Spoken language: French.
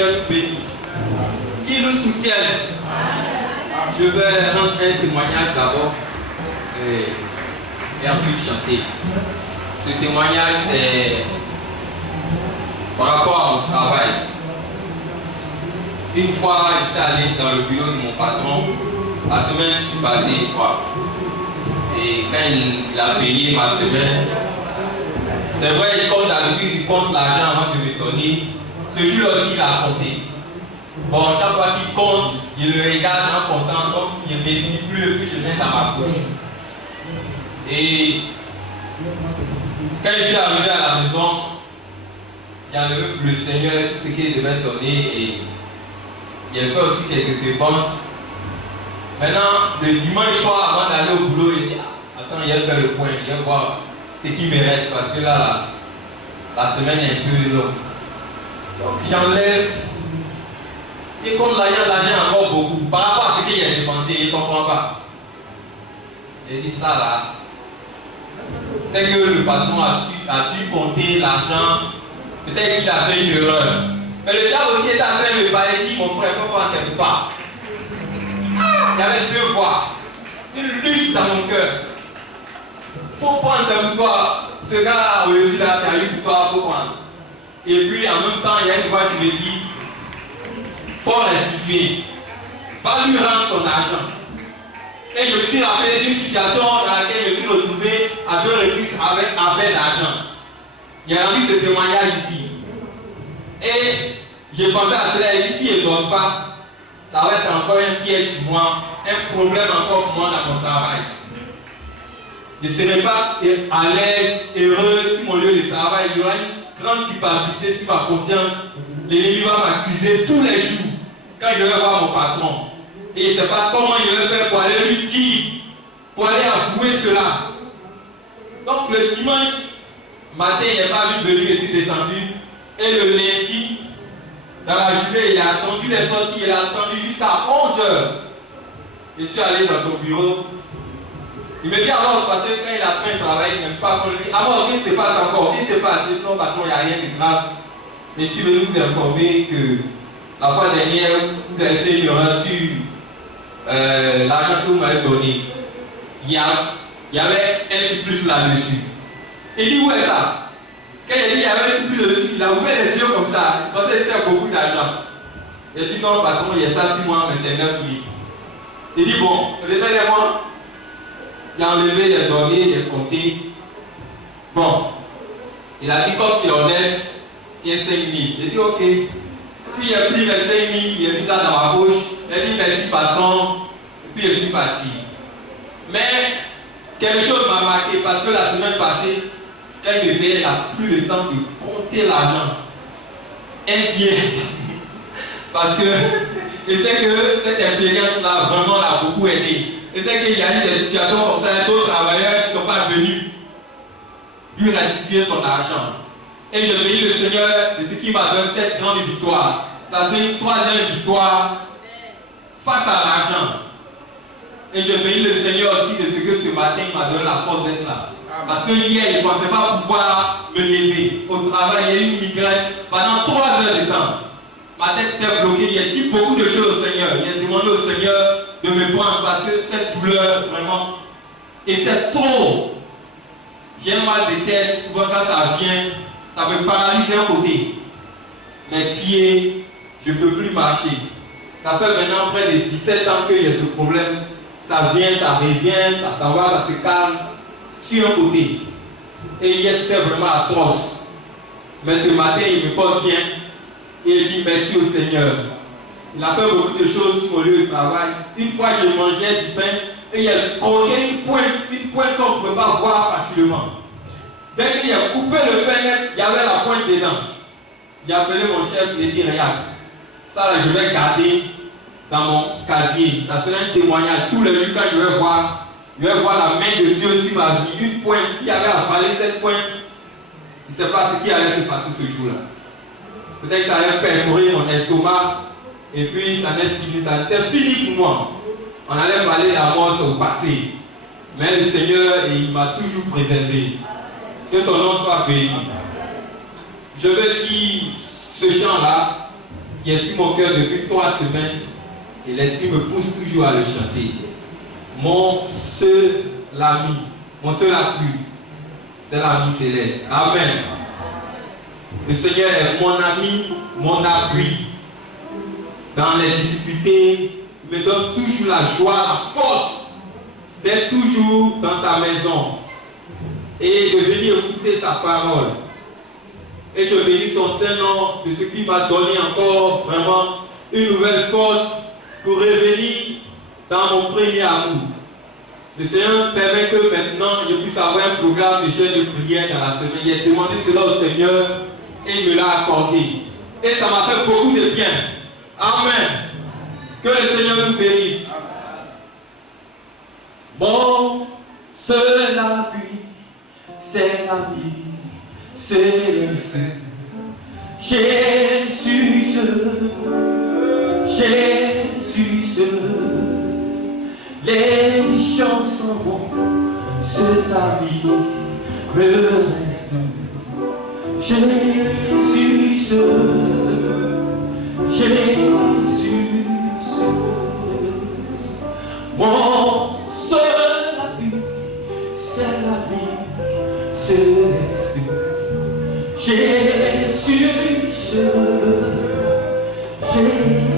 Seigneur nous bénisse, qu'il nous soutienne. Je vais rendre un témoignage d'abord et ensuite chanter. Ce témoignage, c'est par rapport à mon travail. Une fois, j'étais allé dans le bureau de mon patron. La semaine, je suis passé une fois. Et quand il a payé ma semaine, c'est vrai, comme d'habitude, il compte l'argent avant de me donner. Ce jour-là aussi, il a compté. Bon, chaque fois qu'il compte, il le regarde en comptant, donc il ne me dit plus le plus je mets dans ma poche. Et quand je suis arrivé à la maison, il y a le Seigneur, tout ce qu'il devait donner, et il a fait aussi quelques dépenses. Maintenant, le dimanche soir, avant d'aller au boulot, il dit, attends, il a fait le point, il va voir ce qui me reste, parce que là, la semaine est un peu longue. Donc j'enlève, et comme l'argent encore beaucoup, par rapport à ce qu'il a dépensé, il ne comprend pas. Il dit ça là, c'est que le patron a su compter l'argent, peut-être qu'il a fait une erreur. Mais le diable aussi est en train de me parler, il dit, mon frère, il faut prendre ses pas. Il y avait deux voix, une lutte dans mon cœur. Il faut prendre ses boutoirs. Ce gars aujourd'hui là, c'est un boutoir, il faut prendre. Et puis en même temps, il y a une voix qui me dit, faut restituer. Va lui rendre son argent. Et je me suis rappelé d'une situation dans laquelle je me suis retrouvé à deux reprises avec l'argent. Il y a eu ce témoignage ici. Et j'ai pensé à cela, et ici, je ne donne pas. Ça va être encore un piège pour moi, un problème encore pour moi dans mon travail. Je ne serai pas à l'aise, heureux sur mon lieu de travail. Il y aura une grande culpabilité sur ma conscience. L'ennemi va m'accuser tous les jours quand je vais voir mon patron. Et je ne sais pas comment je vais faire pour aller lui dire, pour aller avouer cela. Donc le dimanche matin, il n'est pas venu, je suis descendu. Et le lundi, dans la journée, il a attendu les sorties, il a attendu jusqu'à 11h. Je suis allé dans son bureau. Il me dit alors, parce que quand il a pris un travail, il n'aime pas qu'on lui dise, alors qu'est-ce qui se passe encore? Qu'est-ce qui se passe? Non, patron, il n'y a rien de grave. Mais je suis venu vous informer que la fois dernière, vous avez fait une erreur sur l'argent que vous m'avez donné. Il y avait un surplus là-dessus. Il dit où est ça? Quand il a dit qu'il y avait un surplus dessus, il a ouvert les yeux comme ça. Il pensait que c'était beaucoup d'argent. Il a dit non, patron, il y a ça sur moi, mais c'est 9 000. Il dit bon, révélez-moi. Il a enlevé les données, il a compté. Bon, il a dit comme tu es honnête, tiens 5 000. Il dit ok. Puis il a pris les 5 000, il a mis ça dans ma poche. Il a dit merci patron. Et puis je suis parti. Mais quelque chose m'a marqué parce que la semaine passée, quand il me payait, il n'a plus le temps de compter l'argent. Un bien. Parce que je sais que cette expérience-là vraiment l'a beaucoup aidé. Et c'est qu'il y a eu des situations comme ça, d'autres travailleurs qui ne sont pas venus lui restituer son argent. Et je bénis le Seigneur de ce qui m'a donné cette grande victoire. Ça fait une troisième victoire face à l'argent. Et je bénis le Seigneur aussi de ce que ce matin il m'a donné la force d'être là. Parce que hier, je ne pensais pas pouvoir me lever. Au travail, il y a eu une migraine pendant 3 heures de temps. Ma tête était bloquée. J'ai dit beaucoup de choses au Seigneur. J'ai demandé au Seigneur de me prendre parce que cette douleur vraiment était trop. J'ai un mal de tête, souvent quand ça vient, ça me paralyse d'un côté. Mes pieds, je ne peux plus marcher. Ça fait maintenant près de 17 ans que j'ai ce problème. Ça vient, ça revient, ça s'en va, ça se calme sur un côté. Et hier c'était vraiment atroce. Mais ce matin il me porte bien et il dit merci au Seigneur. Il a fait beaucoup de choses sur mon lieu de travail. Une fois, je mangeais du pain et il a collecté une pointe qu'on ne pouvait pas voir facilement. Dès qu'il a coupé le pain, il y avait la pointe dedans. J'ai appelé mon chef et dit regarde, ça là, je vais garder dans mon casier. Ça sera un témoignage. Tous les jours, quand je vais voir la main de Dieu sur ma vie. Une pointe, s'il y avait avalé cette pointe, il ne sait pas ce qui allait se passer ce jour-là. Peut-être que ça allait perforer mon estomac. Et puis ça était fini pour moi. On allait parler de la mort au passé. Mais le Seigneur, il m'a toujours préservé. Que son nom soit béni. Je veux dire ce chant-là. qui est sur mon cœur depuis 3 semaines et l'Esprit me pousse toujours à le chanter. Mon seul ami, mon seul appui, c'est l'ami céleste. Amen. Le Seigneur est mon ami, mon appui. Dans les difficultés, il me donne toujours la joie, la force d'être toujours dans sa maison et de venir écouter sa parole. Et je bénis son Saint-Nom de ce qui m'a donné encore vraiment une nouvelle force pour revenir dans mon premier amour. Le Seigneur permet que maintenant je puisse avoir un programme de jeûne de prière dans la semaine. J'ai demandé cela au Seigneur et il me l'a accordé. Et ça m'a fait beaucoup de bien. Amen. Que le Seigneur nous bénisse. Mon seul appui, c'est l'ami, c'est le Seigneur. Jésus seul, Jésus seul. Les chants sont bons, cet ami me reste. Jésus seul, Jésus seul. Mon seul appui, c'est l'ami céleste. Jésus seul, Jésus